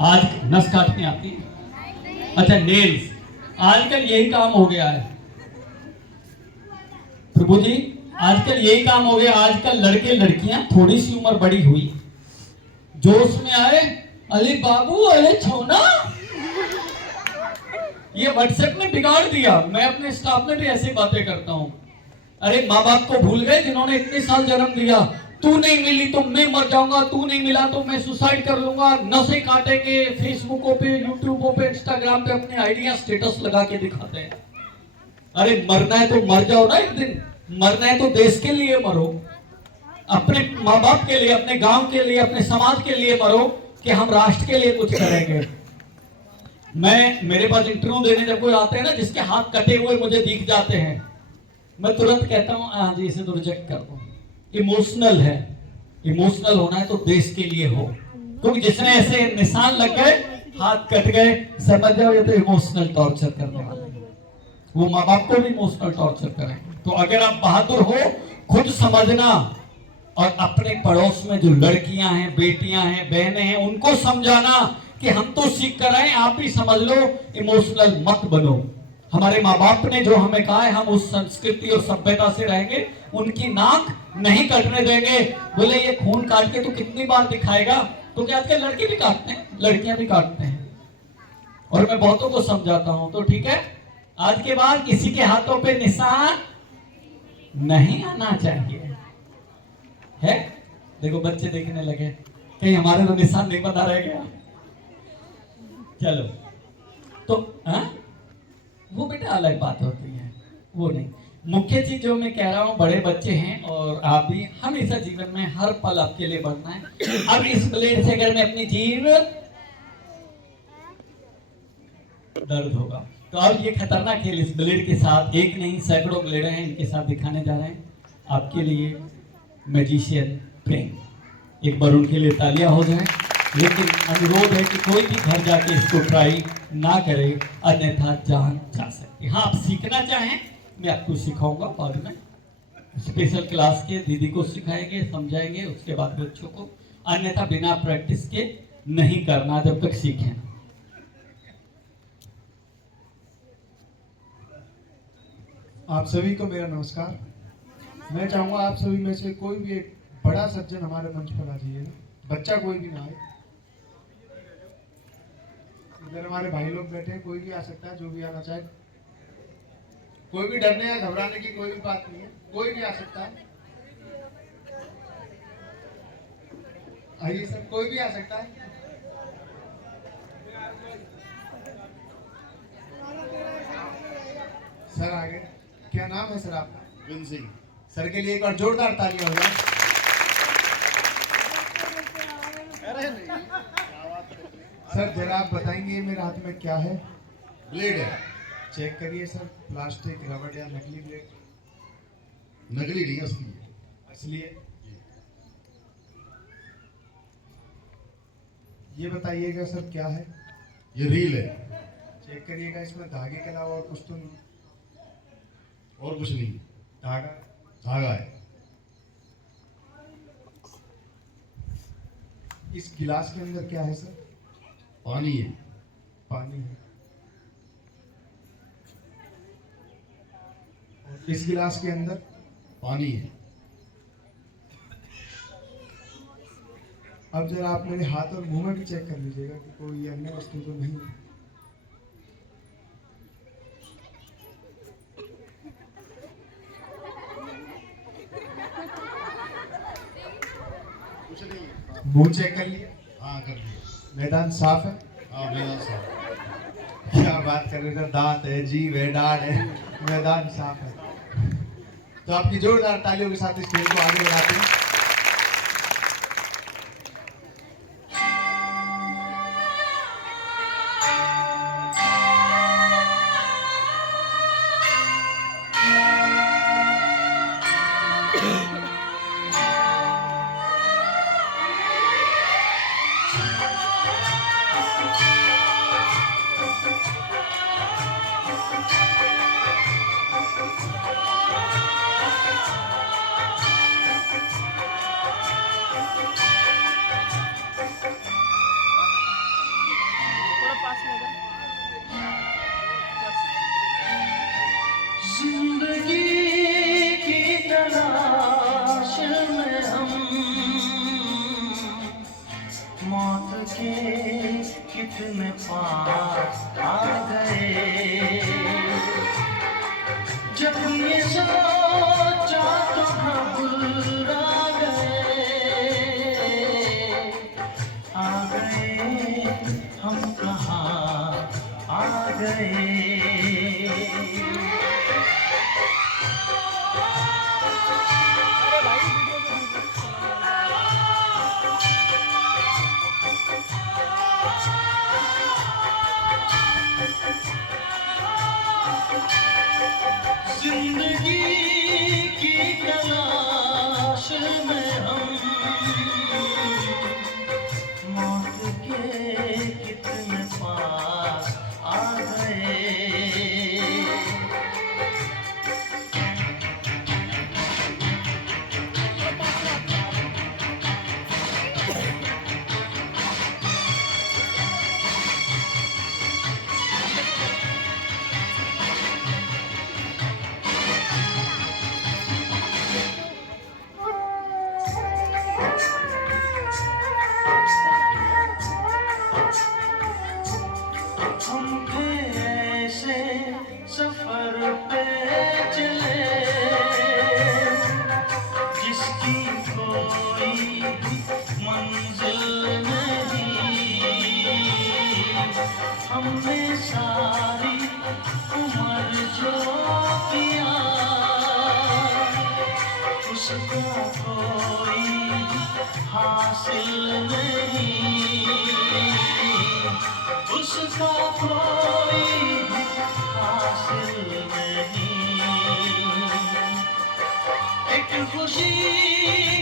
आज नस काटनी आती है? अच्छा, नेल्स। आजकल यही काम हो गया है प्रभु जी, आजकल यही काम हो गया। आजकल लड़के लड़कियां थोड़ी सी उम्र बड़ी हुई, जोश में आए, अरे बाबू, अरे छोना, ये व्हाट्सएप ने बिगाड़ दिया। मैं अपने स्टाफ में भी ऐसी बातें करता हूं। अरे माँ बाप को भूल गए जिन्होंने इतने साल जन्म दिया। तू नहीं मिली तो मैं मर जाऊंगा, तू नहीं मिला तो मैं सुसाइड कर लूंगा, नसें काटेंगे, फेसबुकों पे, यूट्यूबों पे, इंस्टाग्राम पे अपने आइडिया स्टेटस लगा के दिखाते हैं। अरे मरना है तो मर जाओ ना एक दिन। मरना है तो देश के लिए मरो, अपने माँ बाप के लिए, अपने गांव के लिए, अपने समाज के लिए मरो कि हम राष्ट्र के लिए कुछ करेंगे। मेरे पास इंटरव्यू देने जब कोई आते हैं ना, जिसके हाथ कटे हुए मुझे दिख जाते हैं, मैं तुरंत कहता हूं हाँ जी, इसे तो रिजेक्ट कर दो। इमोशनल है, इमोशनल होना है तो देश के लिए हो, क्योंकि जिसने ऐसे निशान लग गए, हाथ कट गए, समझ जाओ ये तो इमोशनल टॉर्चर करने वाले हैं। वो माँ बाप को भी इमोशनल टॉर्चर करेंगे। तो अगर आप बहादुर हो, खुद समझना, और अपने पड़ोस में जो लड़कियां हैं, बेटियां हैं, बहनें हैं, उनको समझाना कि हम तो सीख कर आए, आप ही समझ लो, इमोशनल मत बनो। हमारे माँ बाप ने जो हमें कहा है, हम उस संस्कृति और सभ्यता से रहेंगे, उनकी नाक नहीं कटने देंगे। बोले ये खून काट के तो कितनी बार दिखाएगा, तो क्या आजकल लड़के भी काटते हैं, लड़कियां भी काटते हैं, और मैं बहुतों को समझाता हूं। तो ठीक है, आज के बाद किसी के हाथों पे निशान नहीं आना चाहिए है। देखो बच्चे देखने लगे, कहीं हमारे तो निशान नहीं बना रह गया। चलो तो वो बेटा अलग बात होती है, वो नहीं। मुख्य चीज जो मैं कह रहा हूं, बड़े बच्चे हैं और आप भी, हमेशा जीवन में हर पल आपके लिए बढ़ना है। अब इस ब्लेड से अगर मैं अपनी जीव, दर्द होगा। तो अब ये खतरनाक खेल, इस ब्लेड के साथ एक नहीं सैकड़ों ब्लेड हैं, इनके साथ दिखाने जा रहे हैं आपके लिए मैजिशियन प्रेम। एक बार उनके लिए तालियां हो जाएं। लेकिन अनुरोध है कि कोई भी घर जाके इसको ट्राई ना करे, अन्यथा जान जा सकती है। हाँ, आप सीखना चाहें, मैं आपको सिखाऊंगा बाद में, स्पेशल क्लास के दीदी को सिखाएंगे, समझाएंगे, उसके बाद बच्चों को। अन्यथा बिना प्रैक्टिस के नहीं करना जब तक सीखें। आप सभी को मेरा नमस्कार। मैं चाहूंगा आप सभी में से कोई भी एक बड़ा सज्जन हमारे मंच पर आ जाइएगा, बच्चा कोई भी ना आए। इधर हमारे भाई लोग बैठे हैं, कोई भी आ सकता है, जो भी आना चाहे। कोई भी डरने या घबराने की कोई भी बात नहीं है, कोई भी आ सकता है। आइए सर, कोई भी आ सकता है। सर आगे, क्या नाम है सर आपका? विन सिंह। सर के लिए एक बार जोरदार तालियां हो जाए। सर जरा आप बताएंगे ये मेरे हाथ में क्या है? ब्लेड है। चेक करिए सर, प्लास्टिक, रबड़ या नकली ब्लेड? नकली नहीं, असली है। असली है। ये बताइएगा सर क्या है? ये रील है। चेक करिएगा, इसमें धागे के अलावा और कुछ तो नहीं? और कुछ नहीं। धागा? धागा है। इस गिलास के अंदर क्या है सर? पानी है। पानी है। और इस गिलास के अंदर? पानी है। अब जरा आप मेरे हाथ और मुंह में भी चेक कर लीजिएगा कि कोई अन्य वस्तु तो नहीं है। कुछ नहीं है। मुंह चेक कर लिया? हाँ, कर लिया। मैदान साफ है? हाँ, मेरा साहब। क्या बात कर रहे हैं, दांत है, जीभ है, डांट है, मैदान साफ है। तो आपकी जोरदार तालियों के साथ इस खेल को आगे बढ़ाते हैं। के कितने पास आ गए। जब ये सोचा तो घबरा गए। आ गए हम कहाँ आ गए। जिंदगी की तलाश में हम मौत के कितने पास आ गए। हम थे ऐसे सफर पे चले जिसकी कोई मंजिल नहीं। हमने सारी उम्र जो किया उसका कोई हासिल नहीं। उसका कोई हासिल नहीं। एक खुशी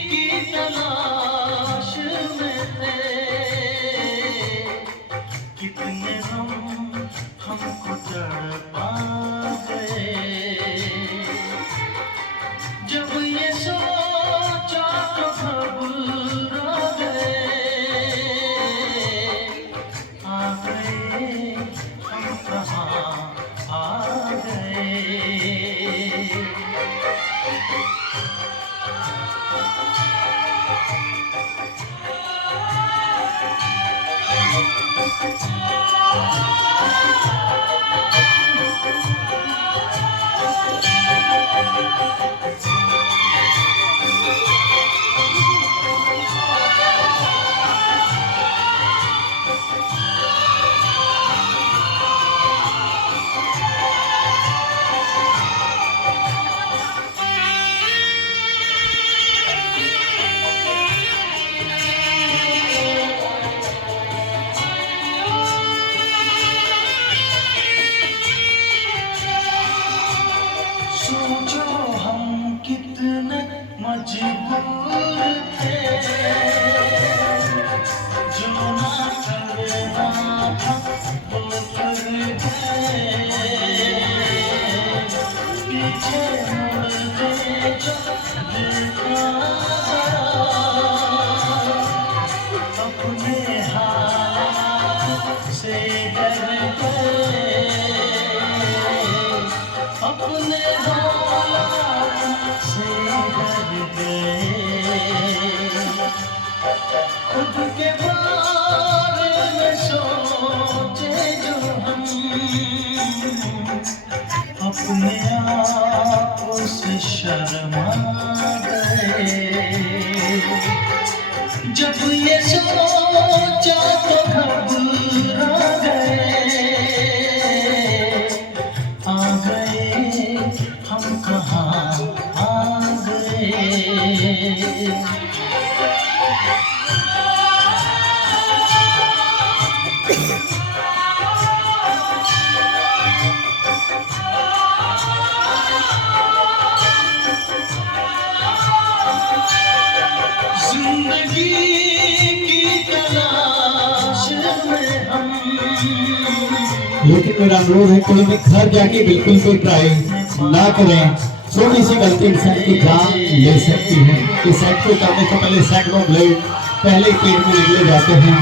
की तलाश में थे कितने हमको तड़पा गए। जब ये सोचा तो घबरा गए। आ गए हम कहाँ आ गए। सोचो हम कितने मजबूर थे। जो ना करना था वो कर गए। पीछे मुड़ के जो देखा अपने हाथ से डर गए। अपने हालात से डर गए। खुद के बारे में सोचे जो हम अपने आप से शर्मा गए। जब ये सोचा तो घबरा गए। आ गए हम कहाँ आ गए। जिंदगी की तलाश में हम। लेकिन मेरा अनुरोध है कोई भी घर जाके बिल्कुल कोई ट्राई ना करें। थोड़ी सी गलती इंसान की जान ले सकती है। इस एक्ट को करने से पहले सैकड़ों लोग पहले पेट में निकले जाते हैं।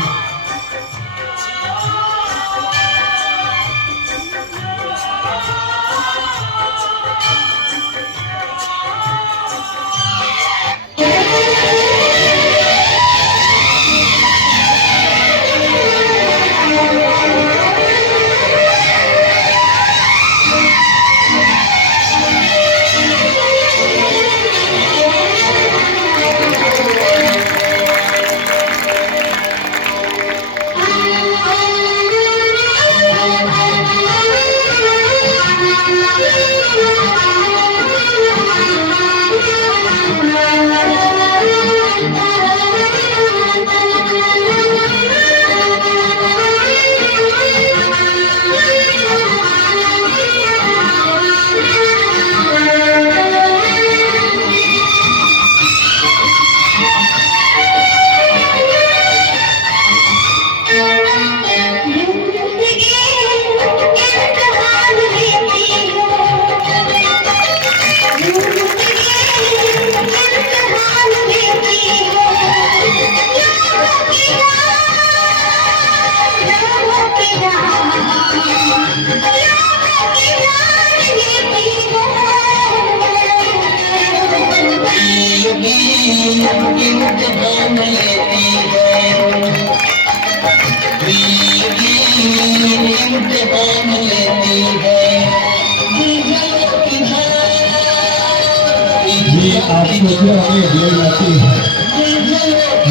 ये आप सोच रहे होंगे ब्लेड आती है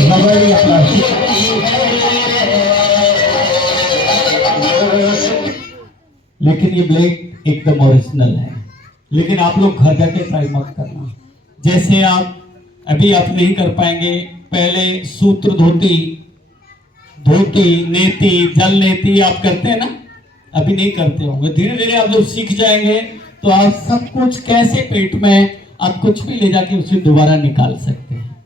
रबड़ या प्लास्टिक, लेकिन ये ब्लेड एकदम ओरिजिनल है। लेकिन आप लोग घर जाके ट्राई मत करना। जैसे आप अभी आप नहीं कर पाएंगे, पहले सूत्र धोती, धोती नेति, जल नेति आप करते हैं ना, अभी नहीं करते होंगे। धीरे धीरे आप जब सीख जाएंगे तो आप सब कुछ कैसे पेट में आप कुछ भी ले जाके उसे दोबारा निकाल सकते हैं,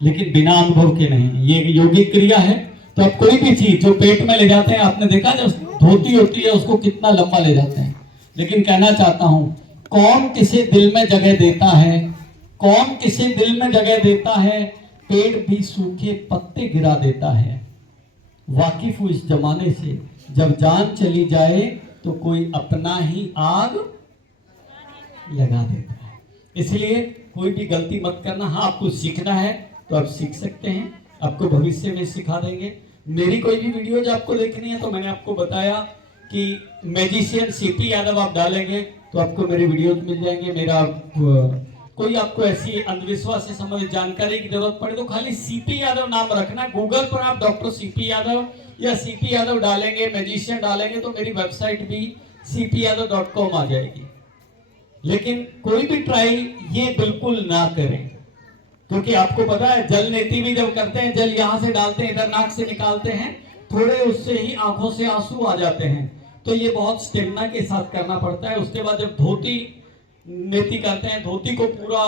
लेकिन बिना अनुभव के नहीं। ये योगिक क्रिया है। तो आप कोई भी चीज जो पेट में ले जाते हैं, आपने देखा जब धोती होती है उसको कितना लंबा ले जाते हैं। लेकिन कहना चाहता हूं, कौन किसे दिल में जगह देता है, कौन किसे दिल में जगह देता है, पेड़ भी सूखे पत्ते गिरा देता है। वाकिफ हूं इस जमाने से, जब जान चली जाए तो कोई अपना ही आग लगा देता है। इसलिए कोई भी गलती मत करना। हाँ, आपको सीखना है तो आप सीख सकते हैं, आपको भविष्य में सिखा देंगे। मेरी कोई भी वीडियोज आपको देखनी है तो मैंने आपको बताया कि मैजिशियन सीपी यादव आप डालेंगे तो आपको मेरे वीडियोज मिल जाएंगे। मेरा कोई आपको ऐसी अंधविश्वास से संबंधित जानकारी की जरूरत पड़े तो खाली सीपी यादव नाम रखना। गूगल पर आप डॉक्टर सीपी यादव या सीपी यादव डालेंगे, मैजिशियन डालेंगे तो मेरी वेबसाइट भी cpyadav.com आ जाएगी। लेकिन कोई भी ट्राई ये बिल्कुल ना करें, क्योंकि आपको पता है जल नेति भी जब करते हैं, जल यहां से डालते हैं, इधर नाक से निकालते हैं, थोड़े उससे ही आंखों से आंसू आ जाते हैं। तो ये बहुत स्टेमिना के साथ करना पड़ता है। उसके बाद जब धोती नेति करते हैं, धोती को पूरा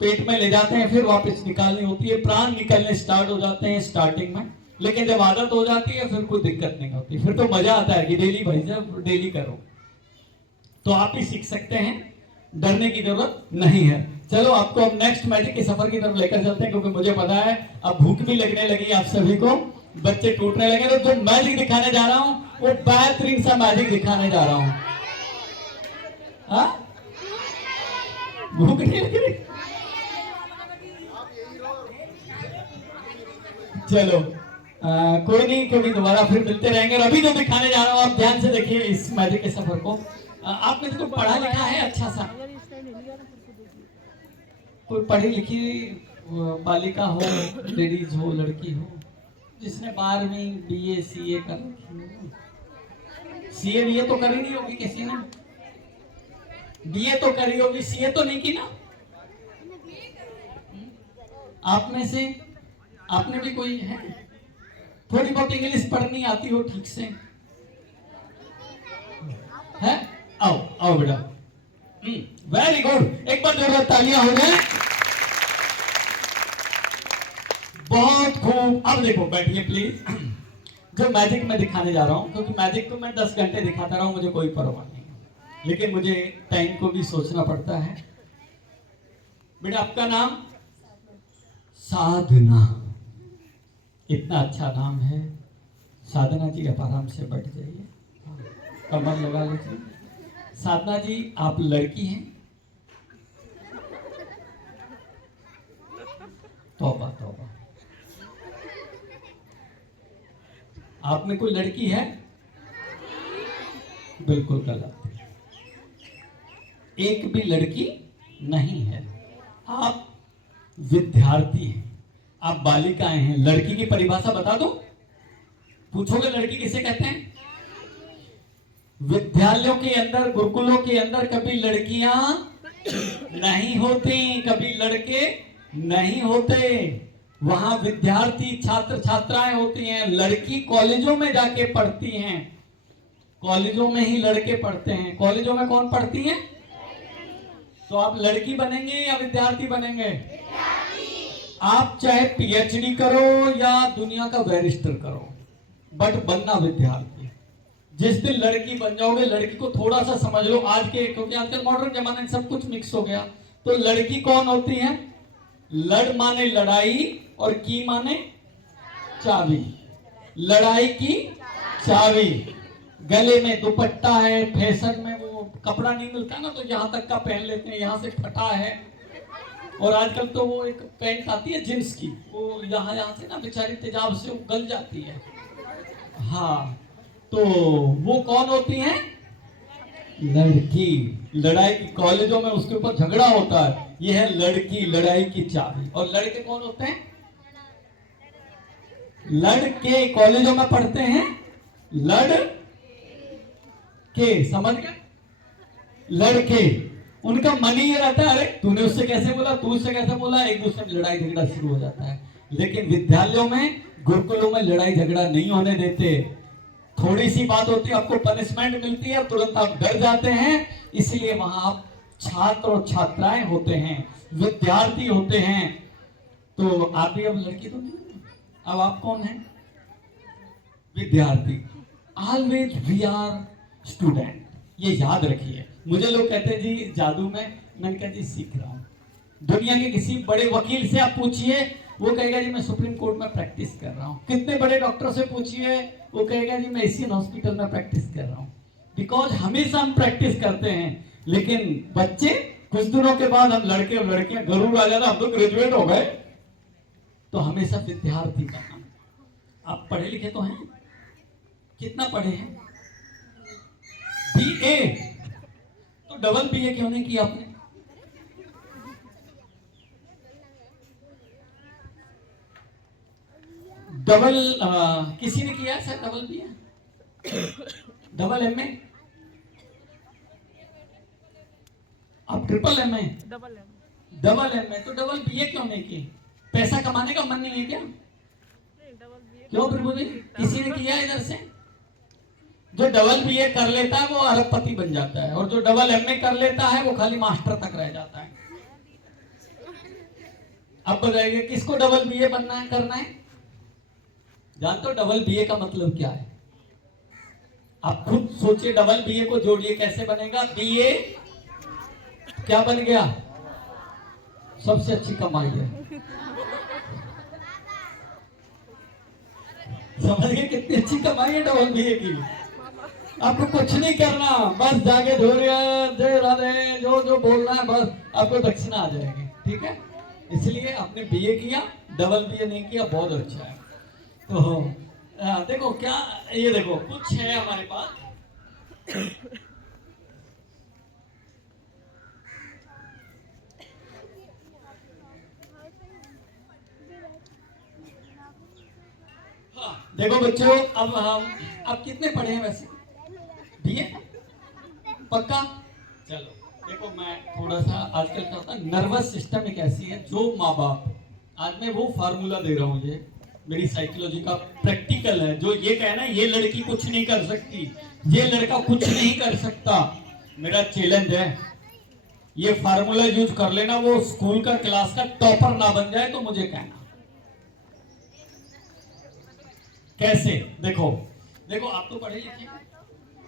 पेट में ले जाते हैं, फिर वापस निकालनी होती है। प्राण निकलने स्टार्ट हो जाते हैं स्टार्टिंग में, लेकिन जब आदत हो जाती है फिर कोई दिक्कत नहीं होती। फिर तो मजा आता है कि डेली भाई साहब डेली करो। तो आप भी सीख सकते हैं, डरने की जरूरत नहीं है। चलो आपको अब नेक्स्ट मैजिक के सफर की तरफ लेकर चलते हैं, क्योंकि मुझे पता है अब भूख भी लगने लगी आप सभी को, बच्चे टूटने लगे। तो जो मैजिक दिखाने जा रहा हूं वो बेहतरीन सा मैजिक दिखाने जा रहा हूं। हाँ, भूख नहीं लग रही? चलो कोई नहीं, कभी दोबारा फिर मिलते रहेंगे। और अभी जो दिखाने जा रहा हूं आप ध्यान से देखिए इस मैजिक के सफर को। आपने तो पढ़ा लिखा है अच्छा सा, कोई पढ़ी लिखी बालिका हो, लेडीज हो, लड़की हो, जिसने 12वीं BA CA कर रखी हो। CA BA तो करी नहीं होगी किसी ने, BA तो करी होगी, CA तो नहीं की ना। आप में से आपने भी कोई है, थोड़ी बहुत इंग्लिश पढ़नी आती हो ठीक से है? आओ आओ बेटा, वेरी गुड। एक बार जोरदार तालियां हो जाए। बहुत खूब। अब देखो, बैठिए प्लीज। जो मैजिक मैं दिखाने जा रहा हूं, क्योंकि मैजिक को मैं 10 घंटे दिखाता रहा हूं, मुझे कोई परवाह नहीं, लेकिन मुझे टाइम को भी सोचना पड़ता है। बेटा आपका नाम? साधना। इतना अच्छा नाम है साधना जी। आप आराम से बैठ जाइए, कमर लगा लीजिए। साधना जी आप लड़की हैं? तौबा तौबा, आप में कोई लड़की है? बिल्कुल गलत, एक भी लड़की नहीं है। आप विद्यार्थी हैं, आप बालिकाएं हैं। लड़की की परिभाषा बता दो, पूछोगे लड़की किसे कहते हैं? विद्यालयों के अंदर, गुरुकुलों के अंदर कभी लड़कियां नहीं होती, कभी लड़के नहीं होते। वहां विद्यार्थी छात्र छात्राएं होती हैं। लड़की कॉलेजों में जाके पढ़ती हैं, कॉलेजों में ही लड़के पढ़ते हैं। कॉलेजों में कौन पढ़ती हैं? तो आप लड़की बनेंगे या विद्यार्थी बनेंगे? आप चाहे PhD करो या दुनिया का बैरिस्टर करो, बट बनना विद्यार्थी। जिस दिन लड़की बन जाओगे, लड़की को थोड़ा सा समझ लो आज के, क्योंकि आजकल मॉडर्न जमाने में सब कुछ मिक्स हो गया। तो लड़की कौन होती है? लड़ माने लड़ाई और की माने चाबी। लड़ाई की चाबी। गले में दुपट्टा है, फैशन में वो कपड़ा नहीं मिलता ना तो यहाँ तक का पहन लेते हैं, यहाँ से फटा है। और आजकल तो वो एक पैंट आती है जींस की, वो यहाँ यहाँ से ना बेचारी तेजाब से वो गल जाती है। हाँ, तो वो कौन होती हैं? लड़की। लड़ाई की कॉलेजों में उसके ऊपर झगड़ा होता है, ये है लड़की, लड़ाई की चाबी। और लड़के कौन होते हैं? लड़के कॉलेजों में पढ़ते हैं, लड़के, समझ गए? लड़के, उनका मन ही ये रहता है, अरे तूने उससे कैसे बोला, तू उससे कैसे बोला, एक दूसरे में लड़ाई झगड़ा शुरू हो जाता है। लेकिन विद्यालयों में, गुरुकुलों में लड़ाई झगड़ा नहीं होने देते। थोड़ी सी बात होती है, आपको पनिशमेंट मिलती है, तुरंत आप डर जाते हैं। इसलिए वहां आप छात्र और छात्राएं होते हैं, विद्यार्थी होते हैं। तो आप भी अब लड़की तो नहीं, अब आप कौन हैं? विद्यार्थी। ऑलवेज वी आर स्टूडेंट, ये याद रखिए। मुझे लोग कहते हैं जी जादू में, मैंने कहा जी सीख रहा हूं। दुनिया के किसी बड़े वकील से आप पूछिए, वो कहेगा जी मैं सुप्रीम कोर्ट में प्रैक्टिस कर रहा हूं। कितने बड़े डॉक्टर से पूछिए, वो कहेगा जी मैं एशियन हॉस्पिटल में प्रैक्टिस कर रहा हूं। बिकॉज हमेशा हम प्रैक्टिस करते हैं। लेकिन बच्चे, कुछ दिनों के बाद हम लड़के और लड़कियां गरूर आ जाता, हम तो ग्रेजुएट हो गए। तो हमेशा विद्यार्थी बनना। आप पढ़े लिखे तो हैं? कितना पढ़े हैं? BA, तो डबल BA क्यों नहीं किया आपने? डबल किसी ने किया है sir? Double BA, double MA, अब ट्रिपल MA, डबल MA, तो डबल BA क्यों नहीं की? पैसा कमाने का मन नहीं है क्या? क्यों प्रभु जी, किसी ने किया इधर से? जो डबल BA कर लेता है वो अरबपति बन जाता है, और जो डबल MA कर लेता है वो खाली मास्टर तक रह जाता है। अब बताइए किसको डबल BA बनना है, करना है? जानते हो डबल BA का मतलब क्या है? आप खुद सोचिए, डबल BA को जोड़िए, कैसे बनेगा? BA क्या बन गया? सबसे अच्छी कमाई है। समझ गए कितनी अच्छी कमाई है डबल BA की? आपको कुछ नहीं करना, बस जाके जय राधे, जो जो बोलना है बस आपको दक्षिणा आ जाएगी। ठीक है, इसलिए आपने BA किया, डबल BA नहीं किया, बहुत अच्छा है। तो देखो क्या, ये देखो कुछ है हमारे पास। हाँ, देखो बच्चों, अब कितने पढ़े हैं वैसे? BA पक्का? चलो देखो, मैं थोड़ा सा, आजकल क्या होता है, नर्वस सिस्टम एक ऐसी है, जो माँ बाप, आज मैं वो फार्मूला दे रहा हूँ, ये मेरी साइकोलॉजी का प्रैक्टिकल है, जो ये कहना है ये लड़की कुछ नहीं कर सकती, ये लड़का कुछ नहीं कर सकता। मेरा चैलेंज है, ये फार्मूला यूज कर लेना, वो स्कूल का क्लास का टॉपर ना बन जाए तो मुझे कहना कैसे। देखो देखो, आप तो पढ़े लिखे,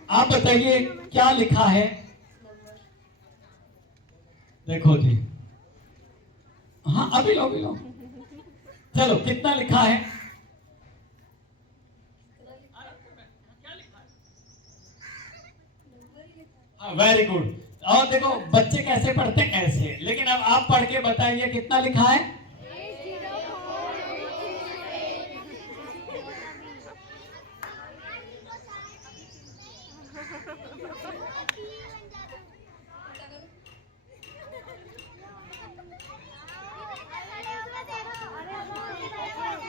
आप बताइए क्या लिखा है? देखो जी, हाँ अभी लो, चलो कितना लिखा है? Very good. और देखो बच्चे कैसे पढ़ते हैं, ऐसे। लेकिन अब आप पढ़ के बताइए कितना लिखा है?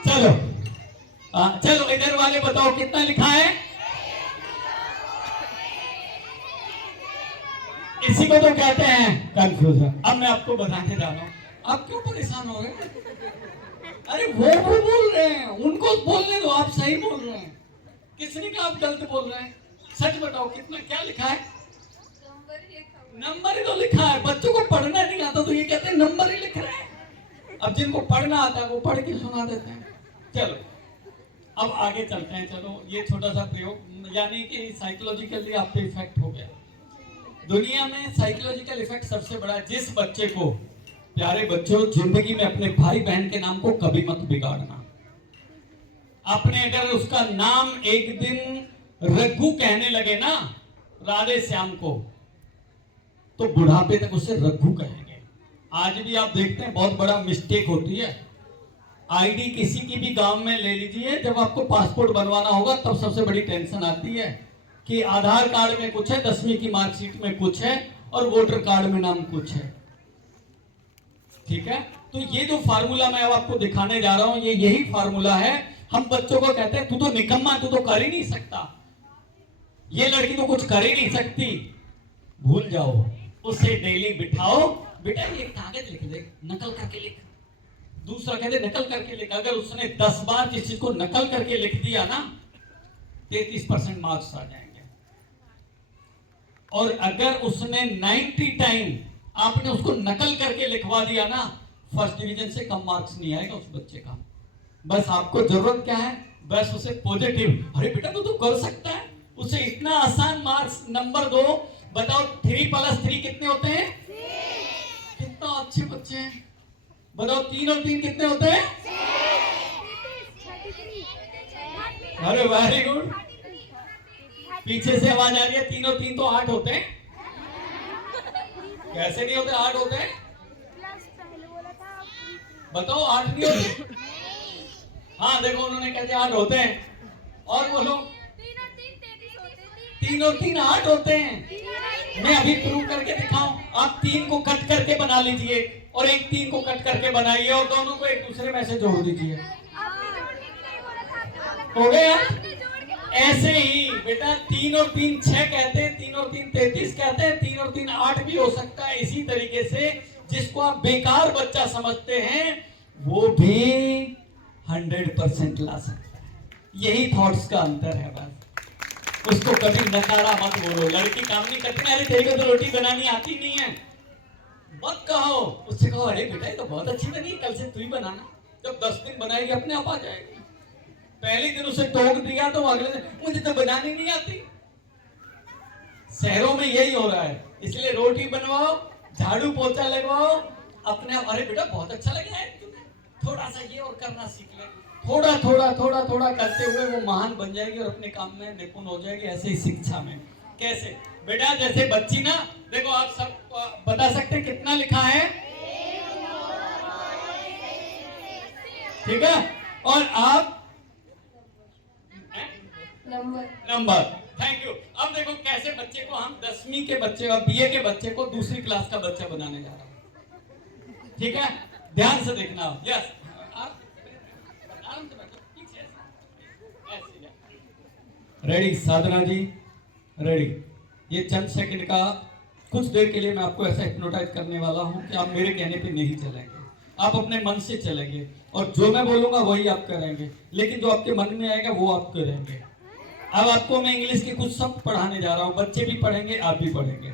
चलो चलो, इधर वाले बताओ कितना लिखा है? इसी को तो कहते हैं कंफ्यूजन। अब मैं आपको बताने जा रहा हूं, आप क्यों परेशान हो गए? अरे वो बोल रहे हैं, उनको बोलने दो, आप सही बोल रहे हैं। किसने कहा आप गलत बोल रहे हैं? सच बताओ कितना, क्या लिखा है? नंबर ही तो लिखा है। बच्चों को पढ़ना नहीं आता तो ये कहते हैं नंबर ही लिख रहे हैं। अब जिनको पढ़ना आता है वो पढ़ के सुना देते हैं। चलो अब आगे चलते हैं। चलो, ये छोटा सा प्रयोग, यानी कि साइकोलॉजिकली आप पे इफेक्ट हो गया। दुनिया में साइकोलॉजिकल इफेक्ट सबसे बड़ा, जिस बच्चे को, प्यारे बच्चों, जिंदगी में अपने भाई बहन के नाम को कभी मत बिगाड़ना। आपने अगर उसका नाम एक दिन रघु कहने लगे ना राधे श्याम को, तो बुढ़ापे तक उसे रघु कहेंगे। आज भी आप देखते हैं बहुत बड़ा मिस्टेक होती है। आईडी किसी की भी गांव में ले लीजिए, जब आपको पासपोर्ट बनवाना होगा तब सबसे बड़ी टेंशन आती है कि आधार कार्ड में कुछ है, 10वीं की मार्कशीट में कुछ है और वोटर कार्ड में नाम कुछ है। ठीक है, तो ये जो फार्मूला मैं अब आपको दिखाने जा रहा हूं, ये यही फार्मूला है। हम बच्चों को कहते हैं तू तो निकम्मा, तू तो कर ही नहीं सकता, ये लड़की तो कुछ कर ही नहीं सकती। भूल जाओ, उसे डेली बिठाओ, बेटा ये कागज लिख दे, नकल करके लिख। दूसरा कहते नकल करके लिख। अगर उसने 10 बार किसी चीज को नकल करके लिख दिया ना, 33% मार्क्स आ जाएंगे। और अगर उसने 90 टाइम आपने उसको नकल करके लिखवा दिया ना, फर्स्ट डिवीजन से कम मार्क्स नहीं आएगा उस बच्चे का। बस आपको जरूरत क्या है, बस उसे पॉजिटिव, अरे बेटा तू तो कर सकता है, उसे इतना आसान मार्क्स नंबर दो। बताओ 3 + 3 कितने होते हैं? कितना अच्छे बच्चे हैं। बताओ 3 और 3 कितने होते हैं? अरे वेरी गुड, पीछे से आवाज आ रही है। 3 और 3 तो 8 होते हैं। कैसे नहीं होते? 8 होते हैं। बताओ 8 नहीं होते? हाँ देखो उन्होंने कहते 8 होते हैं। और बोलो 3 और 3 8 होते हैं। मैं अभी प्रूव करके दिखाऊं। आप 3 को कट करके बना लीजिए और एक 3 को कट करके बनाइए और दोनों को एक दूसरे में से जोड़ दीजिए। हो गया? ऐसे ही बेटा 3 और 3 6 कहते हैं, 3 और 3 33 कहते हैं, 3 और 3 8 भी हो सकता है। इसी तरीके से जिसको आप बेकार बच्चा समझते हैं वो भी 100% ला सकता है। यही थॉट्स का अंतर है बस। उसको कभी नकारा मत बोलो। लड़की काम नहीं करती, अरे तेरे को तो रोटी बनानी आती नहीं है मत कहो। उससे कहो अरे बेटा ये तो बहुत अच्छी बनी, कल से तू ही बनाना। जब 10 दिन बनाएगी अपने आप आ जाएगी। पहले दिन उसे टोक दिया तो अगले दिन मुझे तो बनानी नहीं आती। शहरों में यही हो रहा है। इसलिए रोटी बनवाओ, झाड़ू पोछा लगवाओ, अपने आप अरे बेटा बहुत अच्छा लगा है तुम्हें, थोड़ा सा ये और करना सीख ले। थोड़ा थोड़ा थोड़ा थोड़ा करते हुए वो महान बन जाएगी और अपने काम में निपुण हो जाएगी। ऐसे ही शिक्षा में कैसे बेटा, जैसे बच्ची ना, देखो आप सब बता सकते हैं कितना लिखा है? ठीक है, और आप नंबर। Thank you. अब देखो कैसे बच्चे को हम 10वीं के बच्चे और बीए के बच्चे को दूसरी क्लास का बच्चा बनाने जा रहा हूं। ठीक है, ध्यान से देखना। यस, आप आराम से बैठो, पीछे ऐसे। रेडी साधना जी, रेडी। ये चंद सेकंड का, कुछ देर के लिए मैं आपको ऐसा हिप्नोटाइज करने वाला हूं कि आप मेरे कहने पे नहीं चलेंगे, आप अपने मन से चलेंगे और जो मैं बोलूंगा वही आप करेंगे, लेकिन जो आपके मन में आएगा वो आप करेंगे। अब आपको मैं इंग्लिश के कुछ शब्द पढ़ाने जा रहा हूं, बच्चे भी पढ़ेंगे आप भी पढ़ेंगे।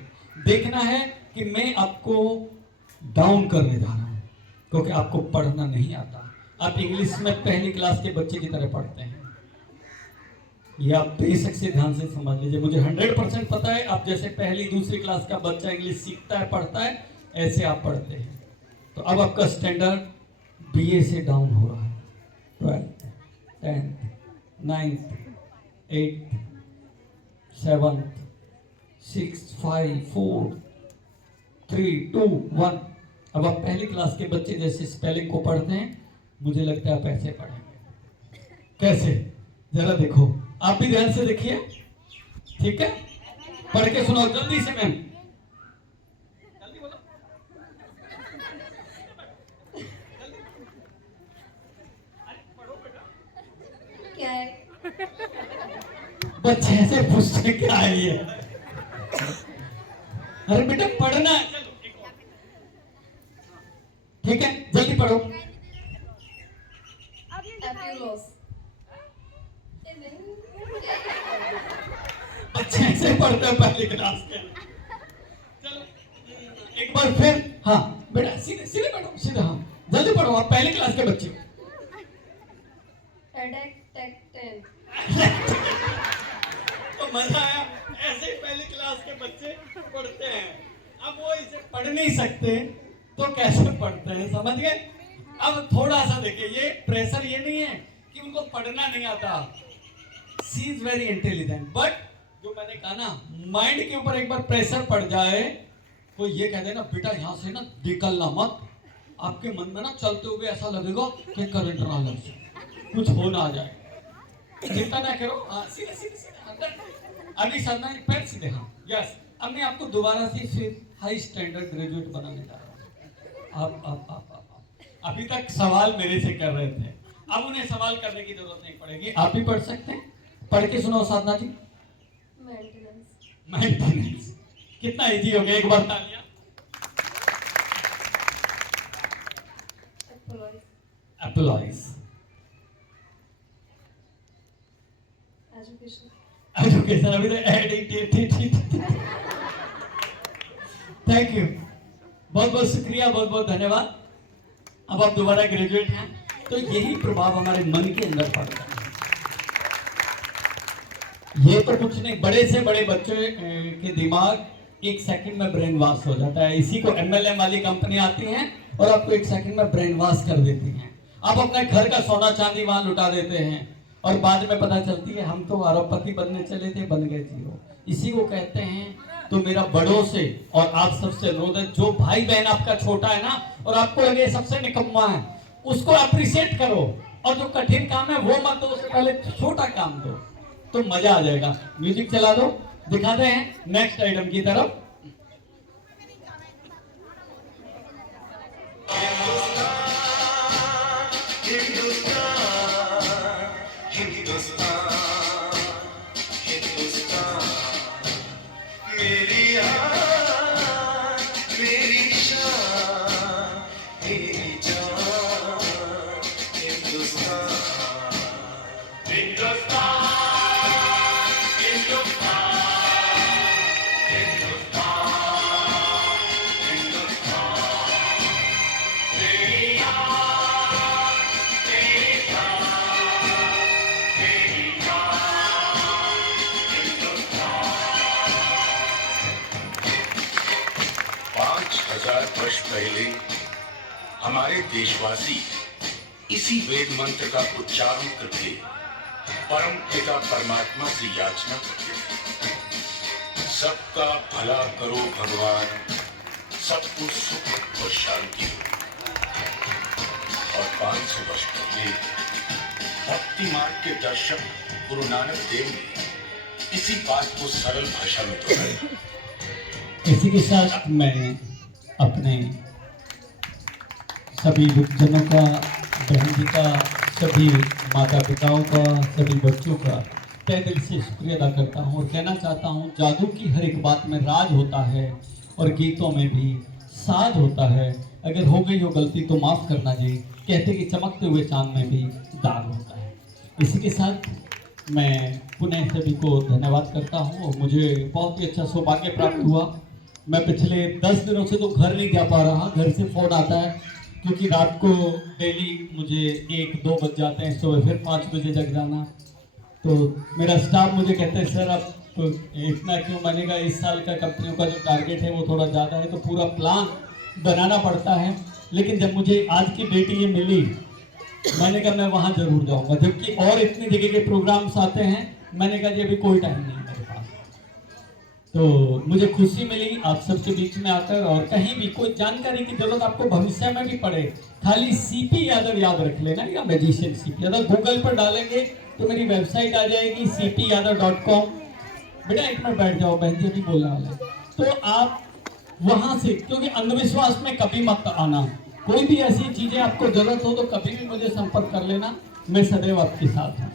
देखना है कि मैं आपको डाउन करने जा रहा हूं क्योंकि आपको पढ़ना नहीं आता। आप इंग्लिश में पहली क्लास के बच्चे की तरह पढ़ते हैं। ये आप बेशक से ध्यान से समझ लीजिए। मुझे 100% पता है आप जैसे पहली दूसरी क्लास का बच्चा इंग्लिश सीखता है, पढ़ता है, ऐसे आप पढ़ते हैं। तो अब आपका स्टैंडर्ड बीए से डाउन हो रहा है। 12th 10th 9th 8th 7th 6 5 4 3 2 1। अब आप पहली क्लास के बच्चे जैसे स्पेलिंग को पढ़ते हैं, मुझे लगता है आप ऐसे पढ़ेंगे। कैसे, जरा देखो, आप भी ध्यान से देखिए। ठीक है, पढ़ के सुनाओ जल्दी से। मैम जल्दी बोलो। क्या है? बच्चे ऐसे पूछते क्या है ये? अरे बेटा पढ़ना है, चलो ठीक है, जल्दी पढ़ो। एप्यूलोस। बच्चे ऐसे पढ़ते हैं पहली क्लास के। चलो एक बार फिर। हाँ बेटा सीधे सीधे बैठो, सीधे। हाँ जल्दी पढ़ो, आप पहली क्लास के बच्चे हो। तो मजा आया? ऐसे ही पहली क्लास के बच्चे पढ़ते हैं। अब वो इसे पढ़ नहीं सकते तो कैसे पढ़ते हैं, समझ गए? अब थोड़ा सा देखिए, ये प्रेशर ये नहीं है कि उनको पढ़ना नहीं आता, सी इज वेरी इंटेलिजेंट, बट जो मैंने कहा ना, माइंड के ऊपर एक बार प्रेशर पड़ जाए तो ये कह देना बेटा यहाँ से ना निकलना मत, आपके मन में ना चलते हुए ऐसा लगेगा कि करंट ना लग जाए, कुछ हो ना जाए, चिंता ना करो। हाँ, सीधे सीधे सीधे अंदर। अभी साधना पैर सीधे, हाँ यस। अब मैं आपको दोबारा से फिर हाई स्टैंडर्ड ग्रेजुएट बनाने जा रहा हूँ। आप अभी तक सवाल मेरे से कर रहे थे, अब उन्हें सवाल करने की जरूरत नहीं पड़ेगी, आप ही पढ़ सकते हैं। पढ़ के सुनो साधना जी। मेंटेनेंस। मेंटेनेंस कितना इजी हो गया, एक बार तालियां। एम्प्लॉयज। एम्प्लॉयज। एजुकेशन। एजुकेशन अभी तो एडिट। थैंक यू, बहुत बहुत शुक्रिया, बहुत बहुत धन्यवाद। अब आप दोबारा ग्रेजुएट हैं तो यही प्रभाव हमारे मन के अंदर पड़ता है। ये तो कुछ नहीं, बड़े से बड़े बच्चे के दिमाग एक सेकंड में ब्रेन वॉश हो जाता है। इसी को एमएलएम वाली कंपनी आती हैं और आपको एक सेकंड में ब्रेन वॉश कर देती हैं। आप अपने घर का सोना चांदी वहां लुटा देते हैं और बाद में पता चलती है हम तो अरबपति बनने चले थे, बन गए जीरो। इसी को कहते हैं। तो मेरा बड़ों से और आप सबसे अनुरोध है, जो भाई बहन आपका छोटा है ना और आपको लगे सबसे निकम्मा है, उसको अप्रिशिएट करो, और जो कठिन काम है वो मत दो, उससे पहले छोटा काम दो तो मजा आ जाएगा। म्यूजिक चला दो, दिखाते हैं नेक्स्ट आइटम की तरफ। वर्ष पहले हमारे देशवासी इसी वेद मंत्र का उच्चारण करके परम पिता परमात्मा से याचना करते थे, सबका भला करो भगवान, सबको सुख और शांति हो। और 500 वर्ष पहले भक्ति मार्ग के दर्शक गुरु नानक देव ने इसी बात को सरल भाषा में दोहराया। इसी के साथ मैं अपने सभी वृद्धजनों का, बहन जी का, सभी माता पिताओं का, सभी बच्चों का तहे दिल से शुक्रिया अदा करता हूँ और कहना चाहता हूँ, जादू की हर एक बात में राज होता है और गीतों में भी साज होता है। अगर हो गई हो गलती तो माफ़ करना जी, कहते कि चमकते हुए चांद में भी दाग होता है। इसी के साथ मैं पुनः सभी को धन्यवाद करता हूँ और मुझे बहुत ही अच्छा सौभाग्य प्राप्त हुआ। मैं पिछले 10 दिनों से तो घर नहीं जा पा रहा, घर से फ़ोन आता है क्योंकि रात को डेली मुझे 1-2 बज जाते हैं, सुबह फिर 5 बजे जग जाना। तो मेरा स्टाफ मुझे कहते हैं सर आप तो इतना क्यों, मैंने कहा इस साल का कंपनियों का जो टारगेट है वो थोड़ा ज़्यादा है तो पूरा प्लान बनाना पड़ता है। लेकिन जब मुझे आज की डेट ये मिली, मैंने कहा मैं वहाँ ज़रूर जाऊँगा, जबकि और इतनी जगह के प्रोग्राम्स आते हैं। मैंने कहा जी अभी कोई टाइम नहीं है मेरे पास। तो मुझे खुशी मिली आप सबके बीच में आकर, और कहीं भी कोई जानकारी की जरूरत आपको भविष्य में भी पड़े, खाली सीपी यादव याद रख लेना या मैजिशियन सीपी। अगर गूगल पर डालेंगे तो मेरी वेबसाइट आ जाएगी cpyadav.com। बेटा एक मिनट बैठ जाओ, बहन जी अभी बोलने वाले। तो आप वहां से, क्योंकि अंधविश्वास में कभी मत आना, कोई भी ऐसी चीजें आपको जरूरत हो तो कभी भी मुझे संपर्क कर लेना, मैं सदैव आपके साथ हूँ।